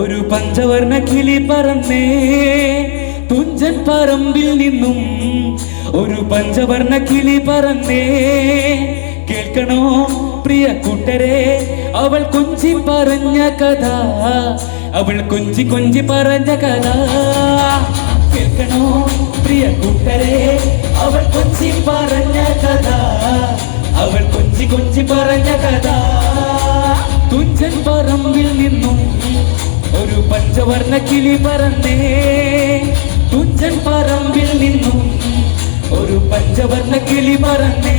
ഒരു പഞ്ചവർണ്ണ കിളി പറന്നേ തുഞ്ചൻ പറമ്പിൽ നിന്നും ഒരു പഞ്ചവർണ്ണ കിളി പറന്നേ കേൾക്കണോ പ്രിയ കൂട്ടരെ അവൾ കൊഞ്ചി പറഞ്ഞ കഥ അവൾ കൊഞ്ചി കൊഞ്ചി പറഞ്ഞ കഥ കേൾക്കണോ പ്രിയ കൂട്ടരെ അവൾ കൊഞ്ചി പറഞ്ഞ കഥ അവൾ കൊഞ്ചി കൊഞ്ചി പറഞ്ഞ കഥ തുഞ്ചൻ പറമ്പിൽ നിന്നും ഒരു പഞ്ചവർണ്ണ കിളി പറന്നേ തുഞ്ചൻ പറമ്പിൽ നിന്നും ഒരു പഞ്ചവർണ്ണ കിളി പറന്നേ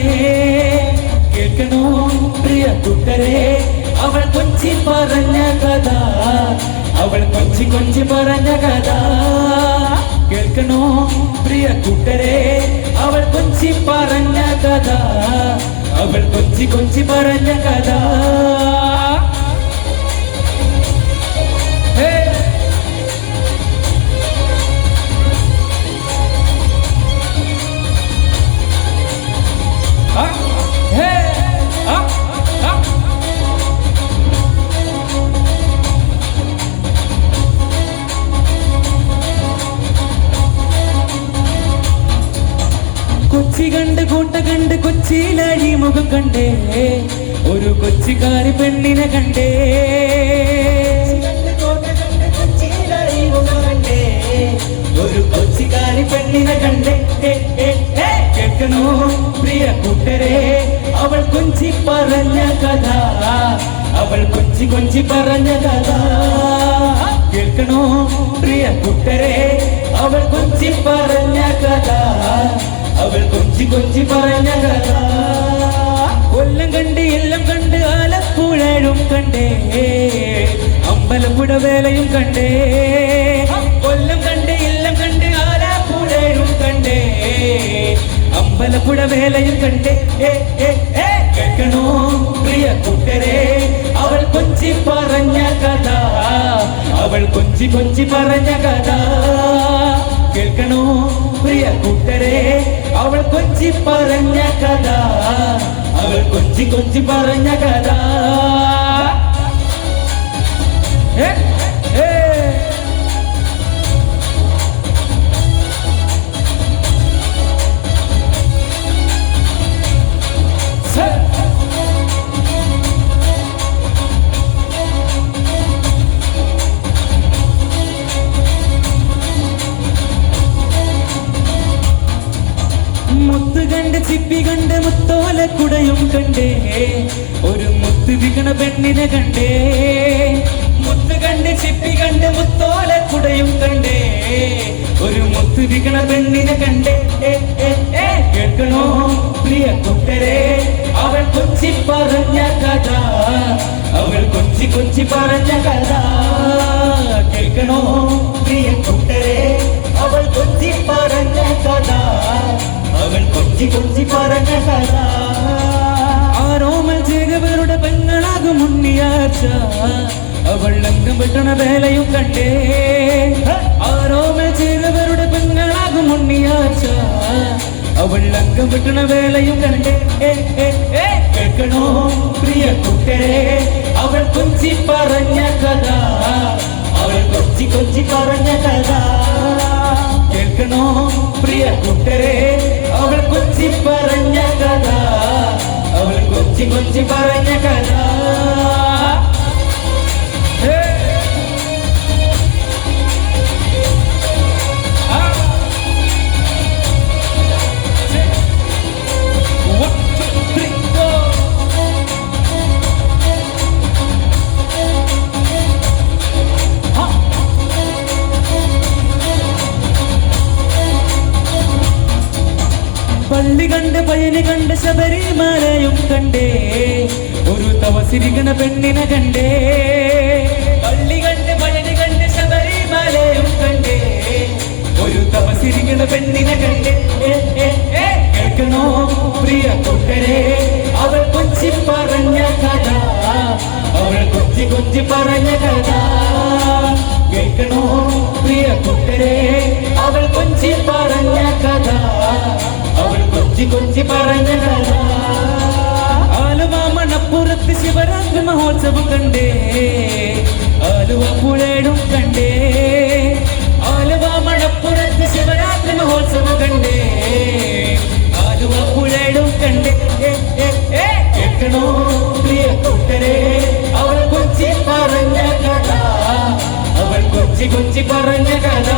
കേൾക്കണോ പ്രിയ കൂട്ടരെ അവൾ കൊഞ്ചി പറഞ്ഞ കഥ അവൾ കൊഞ്ചി കൊഞ്ചി പറഞ്ഞ കഥ കേൾക്കണോ പ്രിയ കൂട്ടരെ അവൾ കൊഞ്ചി പറഞ്ഞ കഥ അവൾ കൊഞ്ചി കൊഞ്ചി പറഞ്ഞ കഥ കൊച്ചി കണ്ട് കോട്ട കണ്ട് കൊച്ചിയിലഴി മുഖം കണ്ടേ ഒരു കൊച്ചിക്കാരി പെണ്ണിനെ കണ്ടേ ഒരു കൊച്ചിക്കാരി പെണ്ണിനെ കണ്ടേ കേൾക്കണോ പ്രിയ കൂട്ടരെ അവൾ കൊഞ്ചി പറഞ്ഞ കഥ അവൾ കൊഞ്ചി കൊഞ്ചി പറഞ്ഞ കഥ കേൾക്കണോ പ്രിയ കൂട്ടരെ അവൾ കൊഞ്ചി പറഞ്ഞ കഥ അവൾ കൊഞ്ചി കൊഞ്ചി പറഞ്ഞ കഥ കൊല്ലം കണ്ട് എല്ലാം കണ്ട് ആലപ്പുഴയും കണ്ടേ അമ്പലപ്പുഴ വേലയും കണ്ടേ കൊല്ലം കണ്ട് എല്ലാം കണ്ട് ആലപ്പുഴയും കണ്ടേ അമ്പലപ്പുഴ വേലയും കണ്ടേ കേൾക്കണോ പ്രിയ കൂട്ടരെ അവൾ കൊഞ്ചി പറഞ്ഞ കഥ അവൾ കൊഞ്ചി കൊഞ്ചി പറഞ്ഞ കഥ കേൾക്കണോ പ്രിയ കൂട്ടരെ അവൾ കൊഞ്ചി പറഞ്ഞ കഥ അവൾ കൊഞ്ചി കൊഞ്ചി പറഞ്ഞ കഥ മുത്ത് കണ്ട് ചിപ്പി കണ്ട് മുത്തോല കുടയും കണ്ടേ ഒരു മുത്ത് വികണ പെണ്ണിനെ കണ്ടേ മുത്ത് കണ്ട് ചിപ്പി കണ്ട് മുത്തോല കുടയും കണ്ടേ ഒരു മുത്ത് വികണ പെണ്ണിനെ കണ്ടേ കേൾക്കണോ പ്രിയ കൂട്ടരെ അവൾ കൊഞ്ചി പറഞ്ഞ കഥ അവൾ കൊഞ്ചി കൊഞ്ചി പറഞ്ഞ കഥ കേൾക്കണോ പ്രിയ കൂട്ടരെ അവൾ കൊഞ്ചി പറഞ്ഞ കഥ അവൾ കൊഞ്ചി കൊഞ്ചി പറഞ്ഞ കഥ ആരോമൽ ജേകവരുടെ പെങ്ങളാകും ഉണ്ണിയാഴ്ച അവൾ അംഗം വെട്ടണ വേലയും കണ്ടേ ആരോമൽ ജേകവരുടെ പെങ്ങളാകും ഉണ്ണിയാഴ്ച അവൾ അംഗം വെട്ടണ വേലയും കണ്ടേ കേൾക്കണോ പ്രിയ കൂട്ടരെ അവൾ കൊഞ്ചി പറഞ്ഞ കഥ അവൾ കൊഞ്ചി കൊഞ്ചി പറഞ്ഞ കഥ കേൾക്കണോ പ്രിയ കൂട്ടരെ അവൾ കൊഞ്ചി പറഞ്ഞ കഥ അവൾ കൊഞ്ചി കൊഞ്ചി പറഞ്ഞ കഥ പള്ളി കണ്ട് പയനി കണ്ട് ശബരിമലയും കണ്ടേ ഒരു തപസിരിക്കണ പെണ്ണിനെ കണ്ടേ പള്ളി കണ്ട് പയനി കണ്ട് ശബരിമലയും കണ്ടേ ഒരു തപസിരിക്കണ പെണ്ണിനെ കണ്ടേ കേൾക്കണോ പ്രിയ കൂട്ടരെ അവൾ കൊഞ്ചി പറഞ്ഞ കഥ അവൾ കൊഞ്ചി കൊഞ്ചി പറഞ്ഞ കഥ കേൾക്കണോ പ്രിയ കൂട്ടരെ അവൾ കൊഞ്ചി പറഞ്ഞ കഥ അവൾ കൊഞ്ചി കൊഞ്ചി പറഞ്ഞ കഥ ആലുവ മണപ്പുറത്ത് ശിവരാത്രി മഹോത്സവം കണ്ടേ ആലുവ പുഴയുടെ കൊഞ്ചി കൊഞ്ചി പറഞ്ഞ കഥ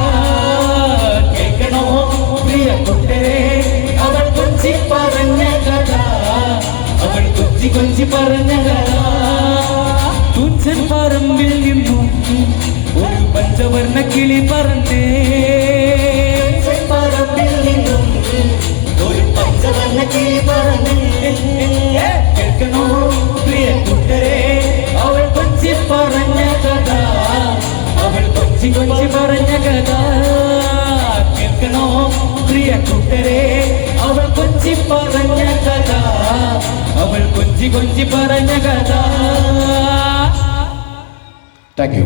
കേൾക്കണോ പ്രിയ കൂട്ടരെ അവൾ കൊഞ്ചി പറഞ്ഞ കഥ അവൾ കൊഞ്ചി കൊഞ്ചി പറഞ്ഞ കഥ തുഞ്ചൻ പറമ്പിൽ നിന്നും ഒരു പഞ്ചവർണ്ണ കിളി പറന്നേ പറമ്പിൽ നിന്നും ഒരു പഞ്ചവർണ്ണ കിളി പറന്നേ കേൾക്കണോ പ്രിയ കൂട്ടരെ അവൾ കൊഞ്ചി പറഞ്ഞ കഥ അവൾ കൊഞ്ചി കൊഞ്ചി പറഞ്ഞ കഥ കേൾക്കണോ പ്രിയ കൂട്ടരെ അവൾ കൊഞ്ചി പറഞ്ഞ കഥ അവൾ കൊഞ്ചി കൊഞ്ചി പറഞ്ഞ കഥ. Thank you.